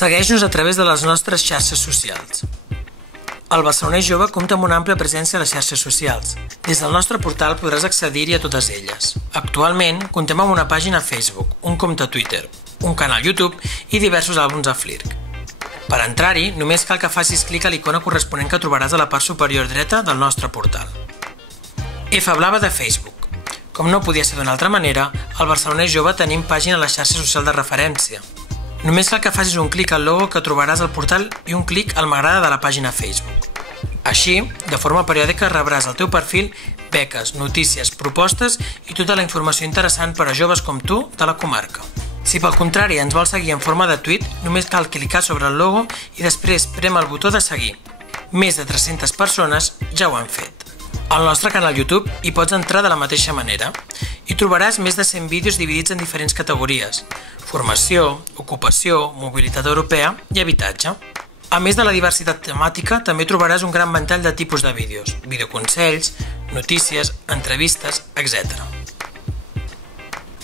Segueix-nos a través de les nostres xarxes socials. El Barcelonès Jove compta amb una àmplia presència a les xarxes socials. Des del nostre portal podràs accedir-hi a totes elles. Actualment, comptem amb una pàgina a Facebook, un compte a Twitter, un canal YouTube i diversos àlbums a Flirc. Per entrar-hi, només cal que facis clic a l'icona corresponent que trobaràs a la part superior dreta del nostre portal. F Blava de Facebook. Com no podia ser d'una altra manera, al Barcelonès Jove tenim pàgina a la xarxa social de referència. Només cal que facis un clic al logo que trobaràs al portal i un clic al m'agrada de la pàgina Facebook. Així, de forma periòdica rebràs al teu perfil beques, notícies, propostes i tota la informació interessant per a joves com tu de la comarca. Si pel contrari ens vols seguir en forma de tuit, només cal clicar sobre el logo i després prem el botó de seguir. Més de 300 persones ja ho han fet. Al nostre canal YouTube hi pots entrar de la mateixa manera. Hi trobaràs més de 100 vídeos dividits en diferents categories: formació, ocupació, mobilitat europea i habitatge. A més de la diversitat temàtica, també trobaràs un gran ventall de tipus de vídeos, videoconsells, notícies, entrevistes, etc.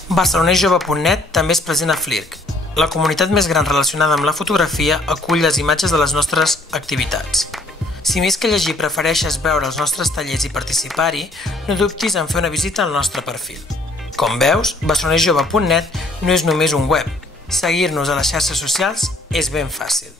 Barcelonesjove.net també és present a Flirc. La comunitat més gran relacionada amb la fotografia acull les imatges de les nostres activitats. Si més que llegir prefereixes veure els nostres tallers i participar-hi, no dubtis en fer una visita al nostre perfil. Com veus, barcelonesjove.net no és només un web. Seguir-nos a les xarxes socials és ben fàcil.